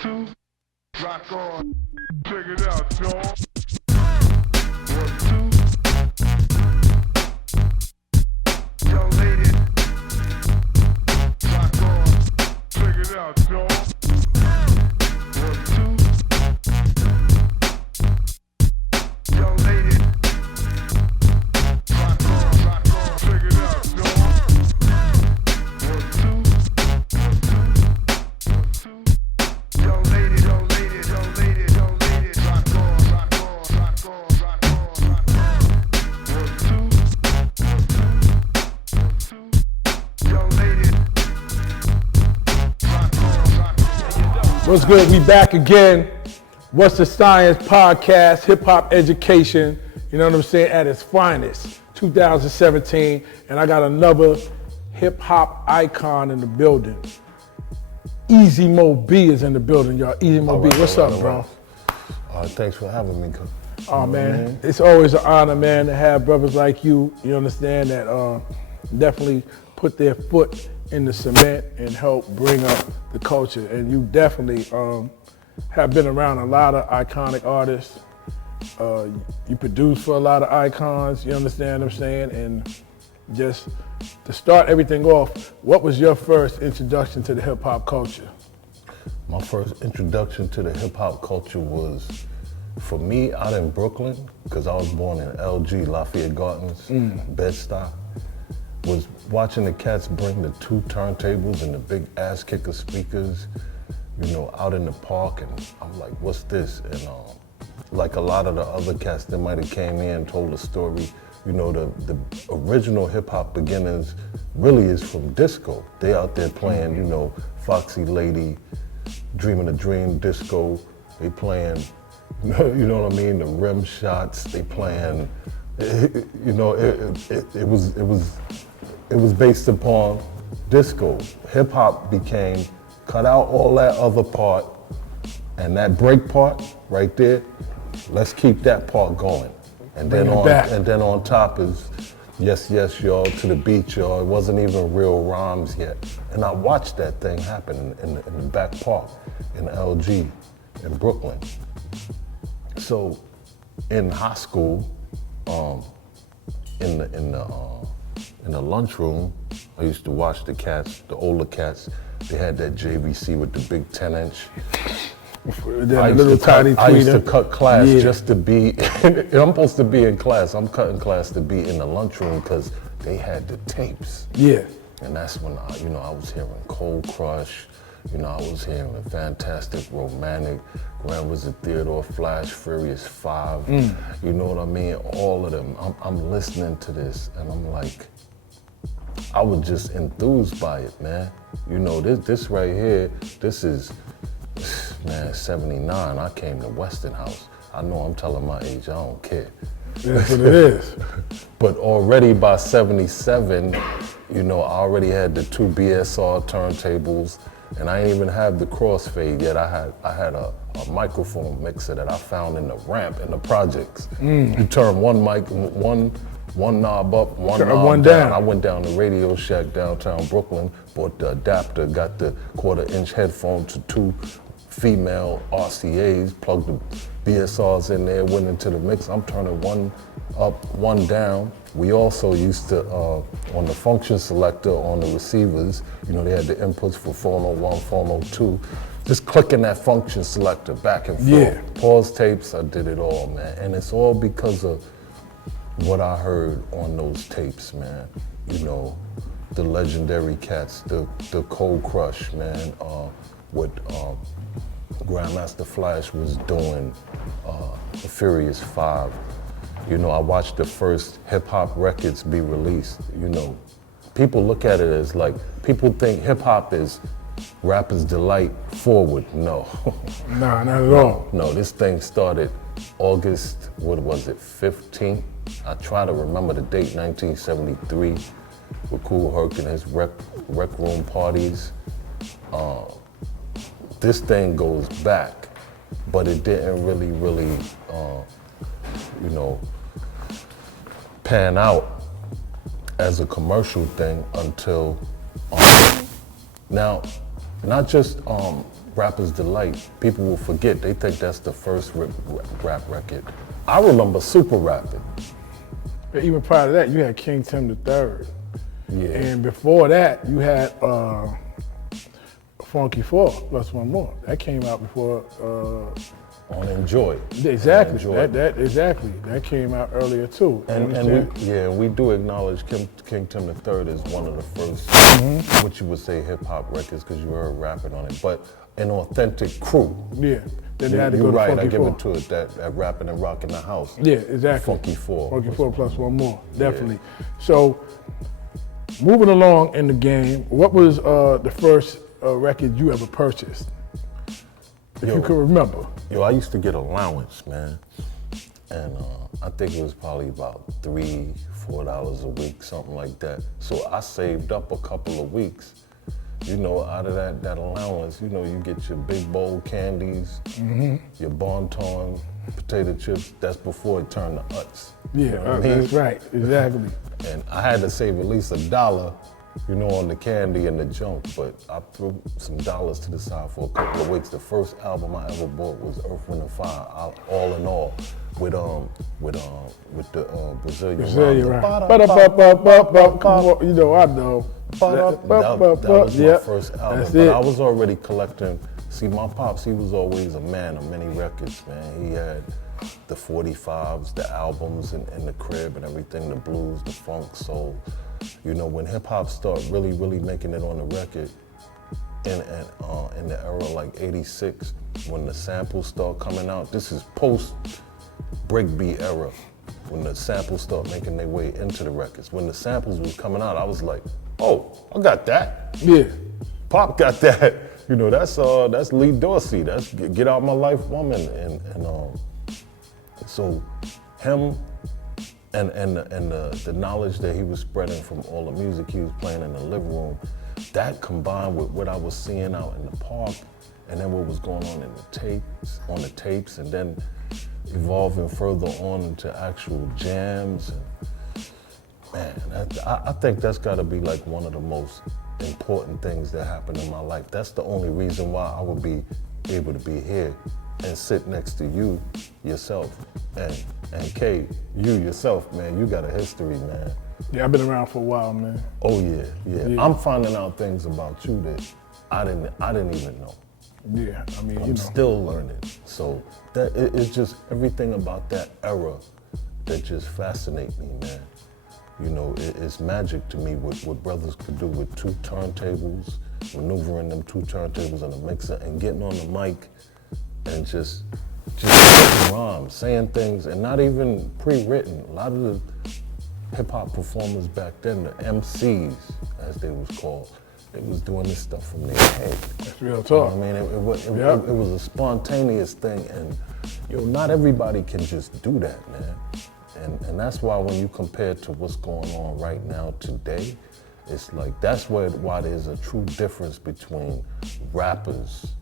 two, rock on. Check it out, y'all. 1, 2. Young lady, rock on. Check it out, y'all. 1, 2. Young lady, rock on. Check it out, y'all. 1, 2. Young lady, rock on. 1, 2. Young lady, rock on. What's good? We back again. What's the Science Podcast, hip hop education, you know what I'm saying, at its finest, 2017. And I got another hip hop icon in the building. Easy Mo B is in the building, y'all. Easy Mo B, what's up, bro? Thanks for having me. Oh, man, it's always an honor, man, to have brothers like you, you understand, that definitely put their foot in the cement and help bring up the culture. And you definitely have been around a lot of iconic artists. You produce for a lot of icons, you understand what I'm saying? And just to start everything off, what was your first introduction to the hip hop culture? My first introduction to the hip hop culture was, for me, out in Brooklyn, because I was born in LG, Lafayette Gardens, Bed-Stuy, was watching the cats bring the 2 turntables and the big ass kicker speakers, you know, out in the park, and I'm like, what's this? And like a lot of the other cats that might have came in and told a story, you know, the original hip hop beginnings really is from disco. They out there playing, you know, Foxy Lady, Dreaming a Dream disco. They playing, you know what I mean, the rim shots. They playing, you know, it was based upon disco. Hip hop became, cut out all that other part, and that break part right there, let's keep that part going. And then on top is yes, yes, y'all, to the beat, y'all. It wasn't even real rhymes yet. And I watched that thing happen in the back park in LG in Brooklyn. So in high school, in the lunchroom, I used to watch the cats, the older cats. They had that JVC with the big 10-inch. I used to cut class just to be, I'm supposed to be in class. I'm cutting class to be in the lunchroom because they had the tapes. Yeah. And that's when I was hearing Cold Crush, you know, I was hearing Fantastic Romantic, Grand Wizard Theodore, Flash, Furious 5, you know what I mean? All of them. I'm listening to this and I'm like, I was just enthused by it, man. You know, this right here, this is, man, 79, I came to Westinghouse. I know I'm telling my age, I don't care. That's what it is. But already by 77, you know, I already had the 2 BSR turntables, and I didn't even have the crossfade yet. I had a microphone mixer that I found in the ramp in the projects. You turn one mic, one knob up, one knob down. I went down to Radio Shack downtown Brooklyn, bought the adapter, got the 1/4-inch headphone to 2 female RCAs, plugged the BSRs in there, went into the mix. I'm turning one up, one down. We also used to, on the function selector on the receivers, you know, they had the inputs for phono 1, phono 2, just clicking that function selector back and forth. Yeah. Pause tapes, I did it all, man. And it's all because of what I heard on those tapes, man. You know, the legendary cats, the Cold Crush, man, what Grandmaster Flash was doing, the Furious 5. You know, I watched the first hip hop records be released. You know, people look at it as like, people think hip hop is Rapper's Delight forward. No. Nah, not at all. No, this thing started August, what was it, 15th? I try to remember the date, 1973, with Kool Herc and his rec room parties. This thing goes back, but it didn't really, you know, pan out as a commercial thing until, now, not just Rapper's Delight. People will forget. They think that's the first rap record. I remember Super Rapping. But even prior to that, you had King Tim III. Yeah. And before that, you had Funky 4 plus one more. That came out before. On Enjoy. Exactly. Enjoy. Exactly. That came out earlier too. And we do acknowledge King Tim III is one of the first, what you would say, hip hop records, because you heard rapping on it. But an authentic crew. Yeah. Then they had to You're go to right. Funky I give 4. it to it that rapping and rocking the house. Yeah, exactly. Funky 4. Funky 4 plus one more, definitely. So, moving along in the game, what was the first record you ever purchased? If you can remember. Yo, I used to get allowance, man. And I think it was probably about $3, $4 a week, something like that. So I saved up a couple of weeks. You know, out of that allowance, you know, you get your big bowl candies, your Bon-Ton potato chips. That's before it turned to Utz. Yeah, You know what I mean? that's right, exactly. And I had to save at least $1, you know, on the candy and the junk, but I threw some dollars to the side for a couple of weeks. The first album I ever bought was Earth, Wind & Fire, All in All, with the Brazilian rhyme. You know, I know. That was my first album, That's but it. I was already collecting. See, my pops, he was always a man of many records, man. He had the 45s, the albums in the crib and everything, the blues, the funk, soul. You know, when hip hop started really making it on the record, in the era like '86, when the samples start coming out, this is post breakbeat era, when the samples start making their way into the records. When the samples was coming out, I was like, oh, I got that. Yeah. Pop got that. You know, that's Lee Dorsey. That's Get Out My Life Woman, and so him. And the knowledge that he was spreading from all the music he was playing in the living room, that combined with what I was seeing out in the park, and then what was going on in the tapes, and then evolving further on into actual jams. And man, I think that's got to be like one of the most important things that happened in my life. That's the only reason why I would be able to be here and sit next to you, yourself, and Kay, you yourself, man, you got a history, man. Yeah, I've been around for a while, man. Oh yeah. I'm finding out things about you that I didn't even know. Yeah, I mean, I'm still learning. So that it's just everything about that era that just fascinates me, man. You know, it's magic to me what brothers could do with two turntables, maneuvering them two turntables in a mixer and getting on the mic and just making rhymes, saying things, and not even pre-written. A lot of the hip-hop performers back then, the MCs, as they was called, they was doing this stuff from their head. That's real talk. You know what I mean, it was a spontaneous thing, and not everybody can just do that, man. And that's why when you compare to what's going on right now today, it's like that's why there's a true difference between rappers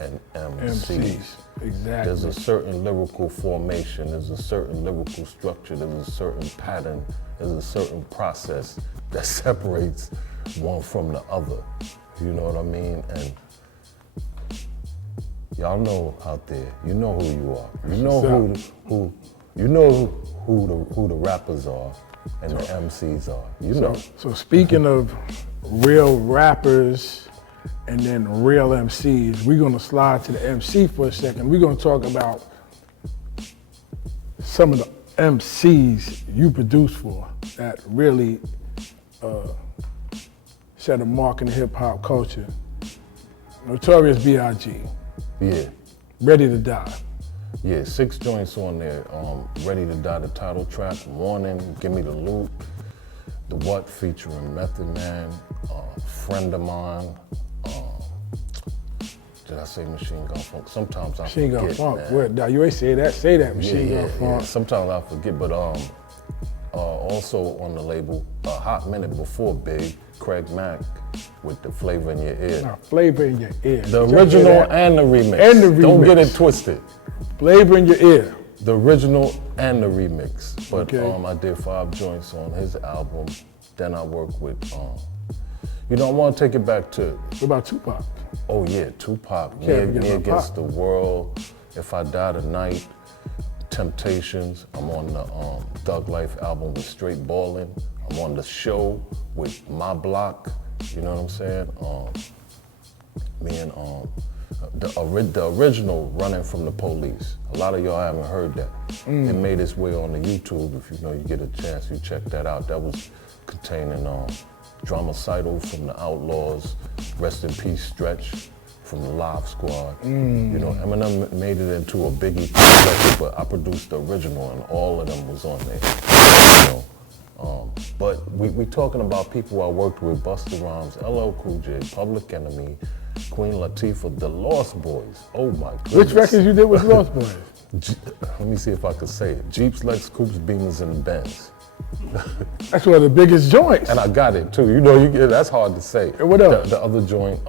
and MCs. Exactly. There's a certain lyrical formation, there's a certain lyrical structure, there's a certain pattern, there's a certain process that separates one from the other. You know what I mean? And y'all know out there, you know who you are. You know who the rappers are and the MCs are. You know. So speaking of real rappers and then real MCs, we're gonna slide to the MC for a second. We're gonna talk about some of the MCs you produced for that really set a mark in the hip hop culture. Notorious B.I.G. Yeah. Ready to Die. Yeah, 6 joints on there. Ready to Die, the title track, Warning, Give Me the Loot, The What featuring Method Man, Friend of Mine. Did I say Machine Gun Funk? Sometimes I Machine forget. Gun Funk. Man. Where, now you ain't say that Machine Gun Funk. Yeah. Sometimes I forget, but also on the label, a hot minute before Big, Craig Mack with the Flavor in Your Ear. Now, Flavor in Your Ear. The original and the remix. And the remix. Don't get it twisted. Flavor in Your Ear. The original and the remix. But Okay. I did 5 joints on his album. Then I worked with, You know, I want to take it back to. What about Tupac? Oh yeah, Tupac. Can't Me forget about Against Pac. the World. If I Die Tonight. Temptations. I'm on the Thug Life album with Straight Ballin'. I'm on the show with My Block. You know what I'm saying? Me and the original Running from the Police. A lot of y'all haven't heard that. It made its way on the YouTube. If you know you get a chance, you check that out. That was containing Dramacidal from the Outlaws, Rest in Peace Stretch from the Live Squad. You know, Eminem made it into a Biggie record, but I produced the original and all of them was on there. You know, but we talking about people I worked with: Busta Rhymes, LL Cool J, Public Enemy, Queen Latifah, the Lost Boys. Oh my goodness. Which records you did with Lost Boys? Let me see if I can say it. Jeeps, Lex, Coupes, Beamers, and Benz. That's one of the biggest joints. And I got it too. You know, that's hard to say. And what else? The other joint,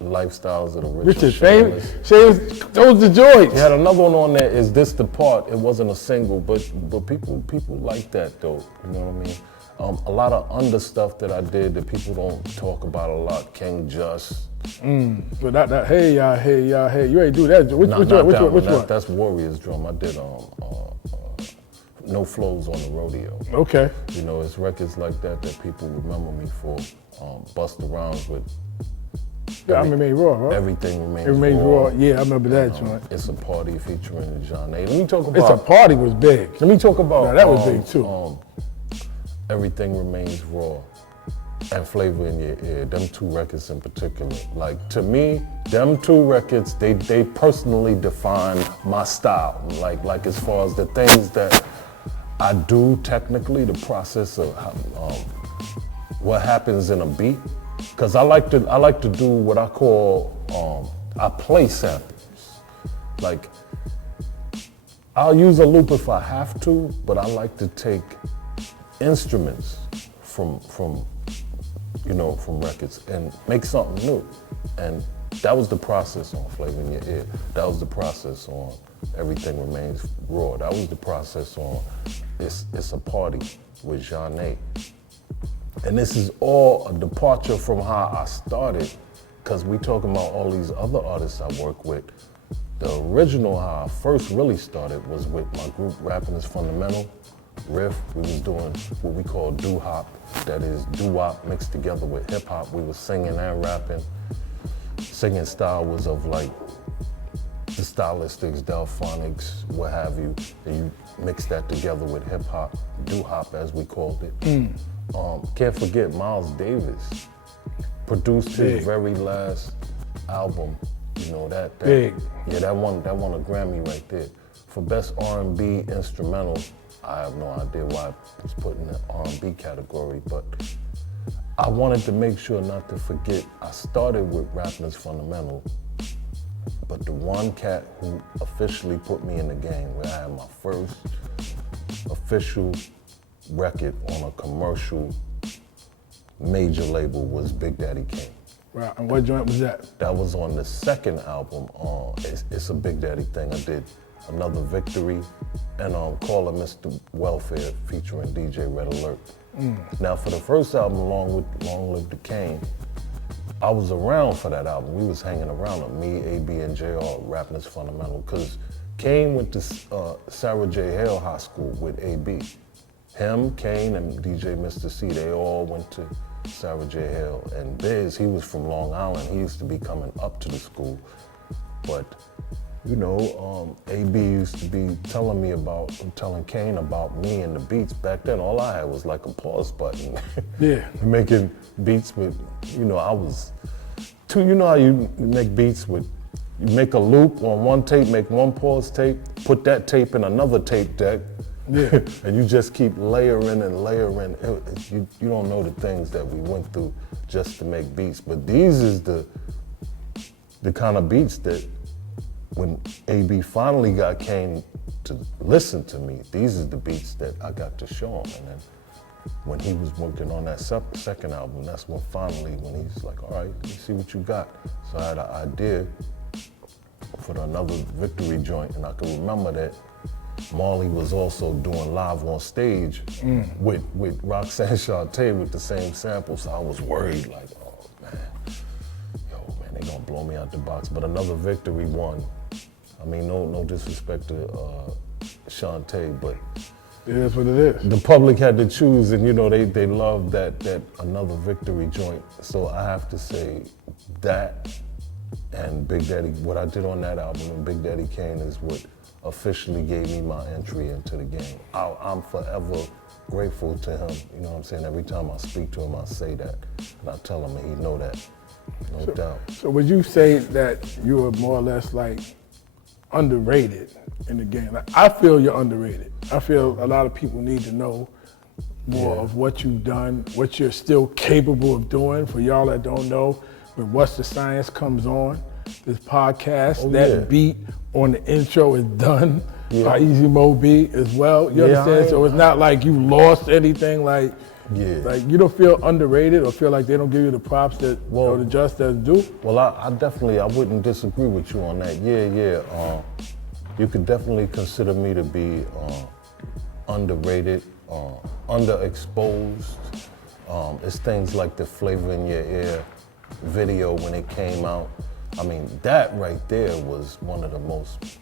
Lifestyles of the Rich. Richard Famous. Those the joints. You had another one on there, Is This the Part? It wasn't a single, but people like that though. You know what I mean? A lot of under stuff that I did that people don't talk about a lot. King Just. But that hey y'all, hey. You ain't do that. Which one? That's Warrior's drum. I did No Flows on the Rodeo. Okay. You know, it's records like that people remember me for. Busta Rhymes with I Remain Raw, right? Everything Remains, It Remains Raw. Raw. Yeah, I remember that joint. It's a Party featuring John A. Let me talk about. It's a Party was big. Let me talk about. No, that was big too. Everything Remains Raw and Flavor in Your Ear. Them two records in particular. Like to me, them two records, they personally define my style. Like as far as the things that I do technically, the process of what happens in a beat. Cause I like to do what I call I play samples. Like I'll use a loop if I have to, but I like to take instruments from records and make something new. And that was the process on Flavor in Your Ear. That was the process on Everything Remains Raw. That was the process on It's a Party with John A. And this is all a departure from how I started, because we talking about all these other artists I work with. The original how I first really started was with my group Rapping is Fundamental. Riff, we was doing what we call doo-hop, that is doo-wop mixed together with hip-hop. We was singing and rapping. Singing style was of like the stylistics, Delphonics, what have you, and you mix that together with hip-hop, doo-hop as we called it. Can't forget Miles Davis produced his very last album. You know that Big. Yeah, that won a Grammy right there for best R&B instrumental. I have no idea why I was put in the R&B category, but I wanted to make sure not to forget. I started with Rapping is Fundamental, but the one cat who officially put me in the game, where I had my first official record on a commercial major label, was Big Daddy Kane. Right, and what joint was that? That was on the second album. It's a Big Daddy thing. I did Another Victory and Call Her Mr. Welfare featuring DJ Red Alert. Now for the first album, Long Live the Kane, I was around for that album. We was hanging around with me, AB, and JR, Rapping is Fundamental, because Kane went to Sarah J. Hale High School with AB. Him, Kane, and DJ Mr. C, they all went to Sarah J. Hale. And Biz, he was from Long Island. He used to be coming up to the school. But, you know, AB used to be telling Kane about me and the beats. Back then, all I had was like a pause button. Yeah. Making beats with, you know, you know how you make beats with, you make a loop on one tape, make one pause tape, put that tape in another tape deck. Yeah. And you just keep layering and layering. You don't know the things that we went through just to make beats. But these is the kind of beats that when AB finally got Kane to listen to me, these are the beats that I got to show him. And then when he was working on that second album, that's when finally, when he's like, all right, let me see what you got. So I had an idea for Another Victory joint, and I can remember that Marley was also doing live on stage with Roxanne Shante with the same sample, so I was worried, like, oh man, they gonna blow me out the box. But another victory won. I mean, no disrespect to Shante, but it is what it is. the public had to choose, and they loved that another victory joint. So I have to say that and Big Daddy, what I did on that album, and Big Daddy Kane is what officially gave me my entry into the game. I'm forever grateful to him. You know what I'm saying? Every time I speak to him, I say that, and I tell him, and he know that, no doubt. So would you say that you are more or less like underrated in the game? Like, I feel you're underrated. I feel a lot of people need to know more of what you've done, what you're still capable of doing. For y'all that don't know, when What's the Science comes on, this podcast, beat on the intro is done by Easy Mo B as well. You understand? So it's not like you lost anything. Like you don't feel underrated or feel like they don't give you the props that or the just that's due. Well, I definitely wouldn't disagree with you on that. You could definitely consider me to be underrated, underexposed. It's things like the Flavor in Your Ear video when it came out. I mean, that right there was one of the most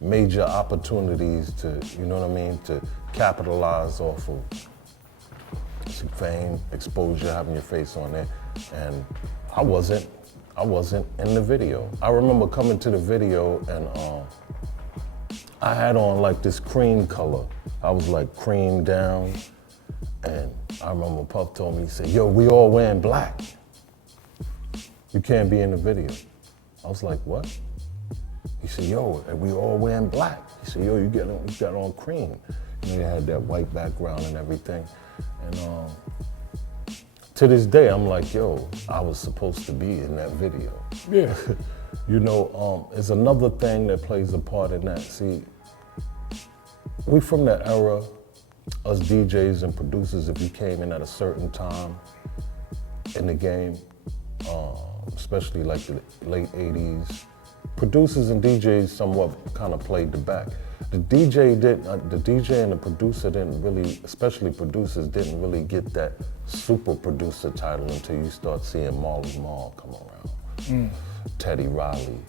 major opportunities to, to capitalize off of fame, exposure, having your face on there. And I wasn't in the video. I remember coming to the video and I had on like this cream color. I was like cream down. And I remember Puff told me, he said, yo, we all wearing black. You can't be in the video. I was like, what? He said, yo, and we all wearing black. He said, yo, you got on cream. And he had that white background and everything. And to this day, I'm like, yo, I was supposed to be in that video. Yeah. There's another thing that plays a part in that. See, we from that era, us DJs and producers, if you came in at a certain time in the game, especially like the late 80s, producers and DJs somewhat kind of played the back. The DJ and the producer didn't really, especially producers, didn't really get that super producer title until you start seeing Marley Marl come around. Teddy Riley.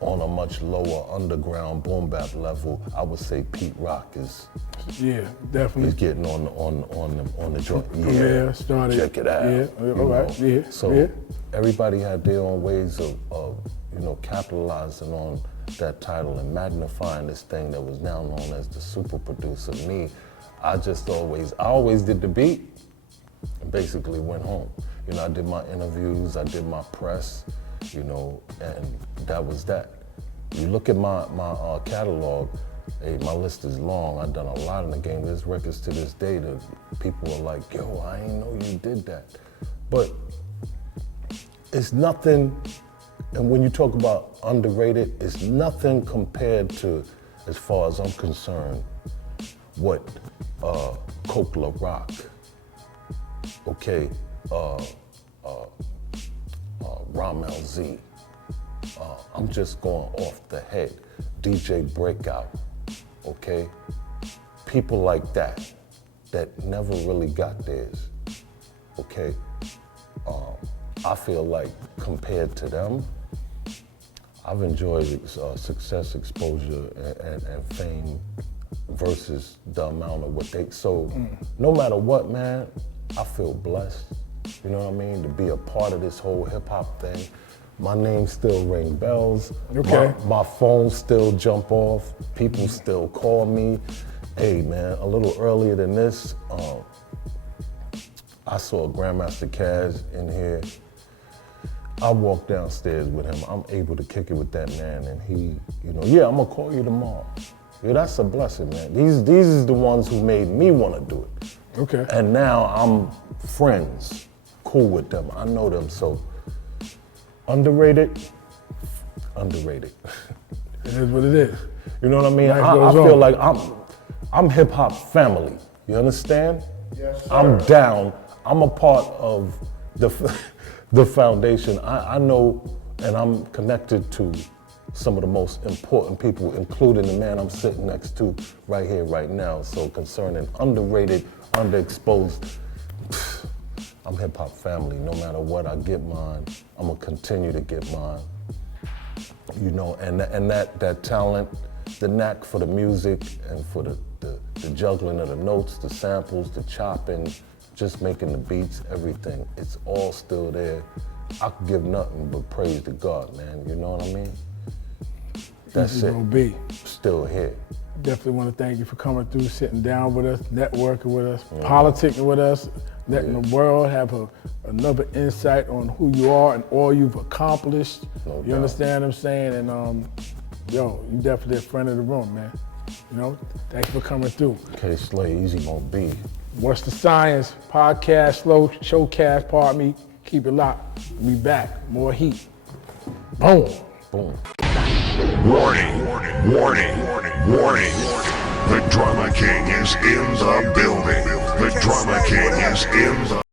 On a much lower underground boom bap level, I would say Pete Rock is definitely getting on the joint. Started. Check it out. So everybody had their own ways of capitalizing on that title and magnifying this thing that was now known as the super producer. Me, I always did the beat and basically went home. I did my interviews, I did my press, and that was that. You look at my catalog, my list is long. I've done a lot in the game. There's records to this day that people are like, yo, I didn't know you did that. But it's nothing, and when you talk about underrated, it's nothing compared to, as far as I'm concerned, what Coke La Rock, Ram LZ, I'm just going off the head, DJ Breakout, people like that never really got theirs, I feel like compared to them, I've enjoyed success, exposure, and fame versus the amount of what they, so no matter what, man, I feel blessed, you know what I mean, to be a part of this whole hip hop thing. My name still ring bells. My phone still jump off. People still call me. Hey man, a little earlier than this, I saw Grandmaster Caz in here. I walked downstairs with him. I'm able to kick it with that man, and he, I'm gonna call you tomorrow. That's a blessing, man. These is the ones who made me want to do it. And now I'm friends, cool with them. I know them, so underrated. It is what it is. You know what I mean? I feel like I'm hip hop family. You understand? Yes, sir. I'm down. I'm a part of the foundation. I know, and I'm connected to some of the most important people, including the man I'm sitting next to right here, right now. So concerning underrated, underexposed, I'm hip hop family. No matter what, I get mine. I'm gonna continue to get mine. You know, and that talent, the knack for the music and for the juggling of the notes, the samples, the chopping, just making the beats, everything, it's all still there. I could give nothing but praise to God, man. You know what I mean? That's Easy it. gonna be. Still here. Definitely want to thank you for coming through, sitting down with us, networking with us, politicking with us, letting the world have another insight on who you are and all you've accomplished. No You doubt. understand what I'm saying? And yo, you definitely a friend of the room, man. You know, thanks for coming through. Kayslay, easy gonna be. What's the Science podcast, showcast, pardon me. Keep it locked. We back. More heat. Boom. Boom. Warning, warning, warning. The Drama King is in the building. The Drama King is in the